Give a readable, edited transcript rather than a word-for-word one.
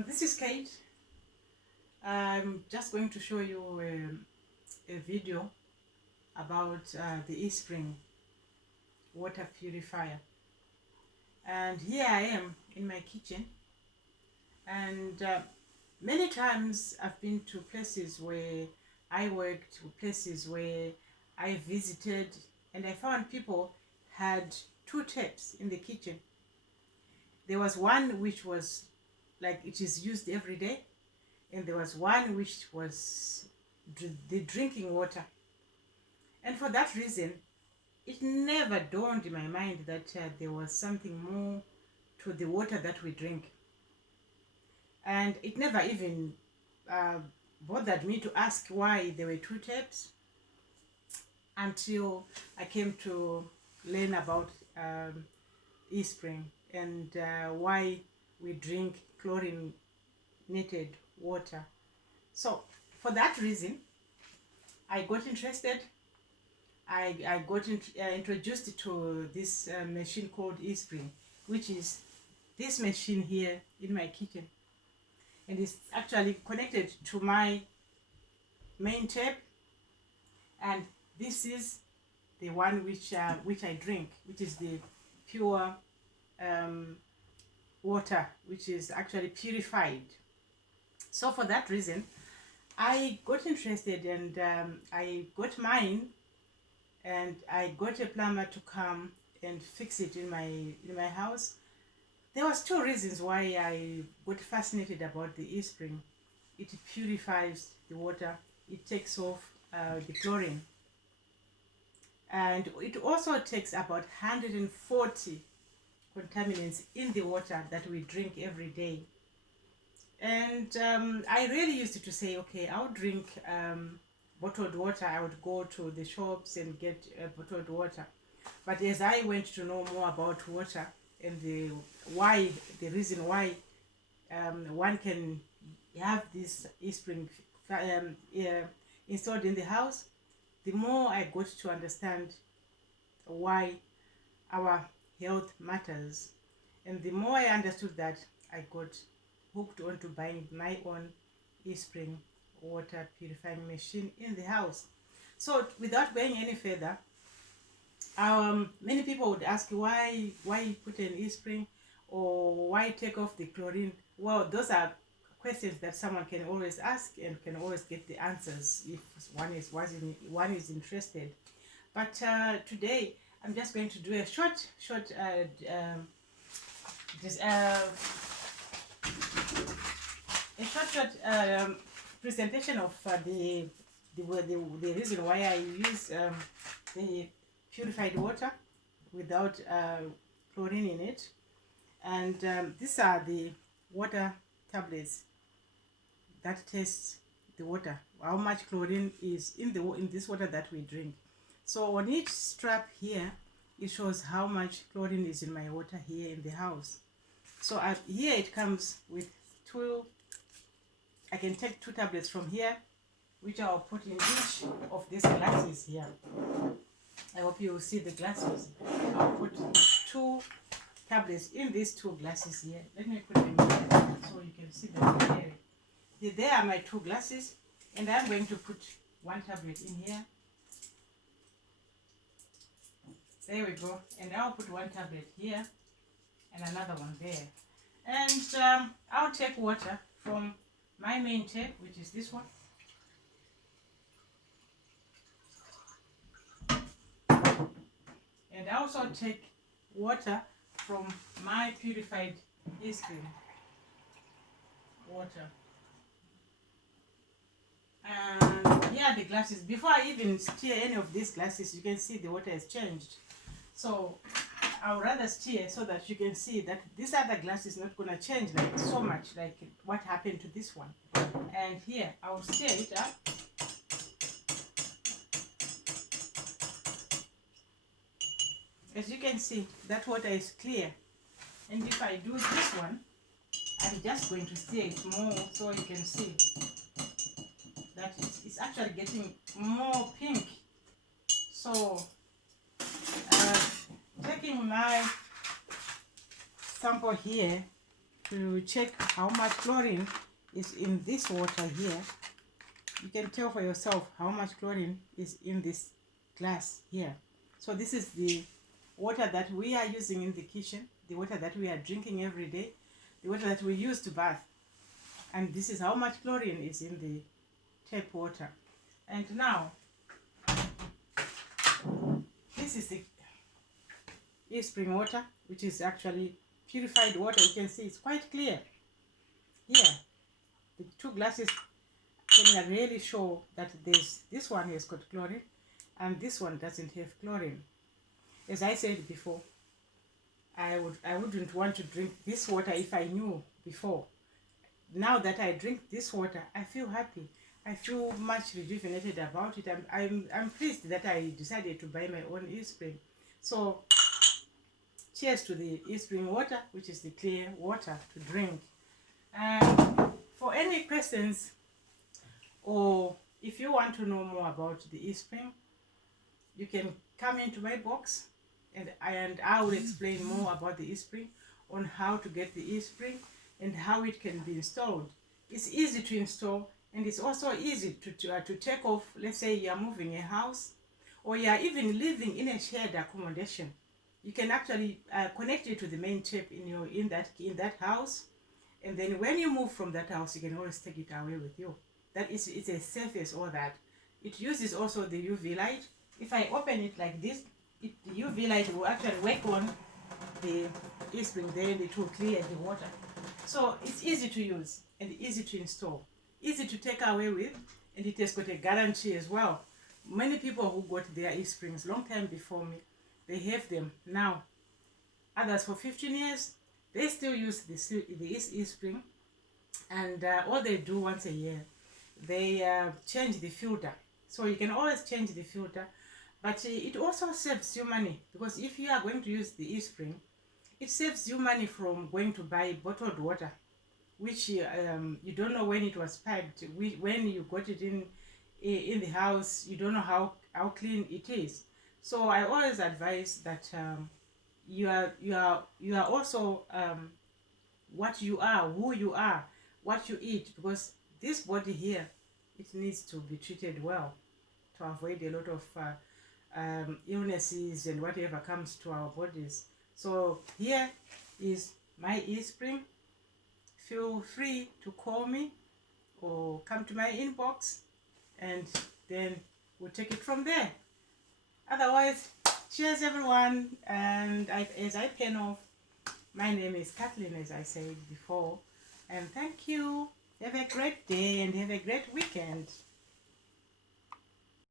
This is Kate. I'm just going to show you a video about the Espring water purifier. And here I am in my kitchen, and many times I've been to places where I worked, places where I visited, and I found people had two taps in the kitchen. There was one which was like it is used every day, and there was one which was the drinking water. And for that reason, it never dawned in my mind that there was something more to the water that we drink. And it never even bothered me to ask why there were two taps until I came to learn about Espring and why we drink chlorinated water. So for that reason, I got interested. I got introduced to this machine called Espring, which is this machine here in my kitchen, and it's actually connected to my main tap, and this is the one which I drink, which is the pure water, which is actually purified. So for that reason, I got interested, and I got mine, and I got a plumber to come and fix it in my house. There was two reasons why I got fascinated about the Espring. It purifies the water, it takes off the chlorine, and it also takes about 140 contaminants in the water that we drink every day. And I really used to say, okay, I'll drink bottled water. I would go to the shops and get bottled water. But as I went to know more about water and the reason why one can have this Espring installed in the house, the more I got to understand why our health matters, and the more I understood that, I got hooked onto buying my own Espring water purifying machine in the house. So without going any further, many people would ask why put an Espring, or why take off the chlorine. Well, those are questions that someone can always ask and can always get the answers if one is interested. But today I'm just going to do a short presentation of the reason why I use the purified water without chlorine in it. And these are the water tablets that test the water, how much chlorine is in this water that we drink. So on each strap here, it shows how much chlorine is in my water here in the house. So here it comes with two. I can take two tablets from here, which I'll put in each of these glasses here. I hope you will see the glasses. I'll put two tablets in these two glasses here. Let me put them here so you can see them clearly. There are my two glasses, and I'm going to put one tablet in here. There we go. And I'll put one tablet here and another one there. And I'll take water from my main tap, which is this one. And I also take water from my purified Espring water. And here are the glasses. Before I even stir any of these glasses, you can see the water has changed. So I would rather stir so that you can see that this other glass is not going to change like so much like what happened to this one. And here I will stir it up. As you can see, that water is clear. And if I do this one, I'm just going to stir it more so you can see that it's actually getting more pink. So taking my sample here, to check how much chlorine is in this water here. You can tell for yourself how much chlorine is in this glass here. So this is the water that we are using in the kitchen, the water that we are drinking every day, the water that we use to bath. And this is how much chlorine is in the tap water. And now, this is the Espring water, which is actually purified water. You can see it's quite clear. Here, the two glasses can really show that this one has got chlorine and this one doesn't have chlorine. As I said before, I wouldn't want to drink this water if I knew before. Now that I drink this water, I feel happy. I feel much rejuvenated about it. I'm pleased that I decided to buy my own Espring. So cheers to the Espring water, which is the clear water to drink. And for any questions, or if you want to know more about the Espring, you can come into my box and I will explain more about the Espring, on how to get the Espring and how it can be installed. It's easy to install, and it's also easy to take off. Let's say you are moving a house, or you are even living in a shared accommodation. You can actually connect it to the main tap in that house, and then when you move from that house, you can always take it away with you. It's as safe as all that. It uses also the UV light. If I open it like this, the UV light will actually work on the Espring there, and it will clear the water. So it's easy to use and easy to install, easy to take away with, and it has got a guarantee as well. Many people who got their Esprings long time before me, they have them now. Others for 15 years, they still use the Espring, and all they do once a year, they change the filter. So you can always change the filter, but it also saves you money, because if you are going to use the Espring, it saves you money from going to buy bottled water, which you don't know when it was piped. When you got it in the house, you don't know how clean it is. So I always advise that you are also what you are, who you are, what you eat, because this body here, it needs to be treated well to avoid a lot of illnesses and whatever comes to our bodies. So here is my Espring. Feel free to call me or come to my inbox, and then we'll take it from there. Otherwise, cheers everyone, and as I pen off, my name is Kathleen, as I said before, and thank you. Have a great day and have a great weekend.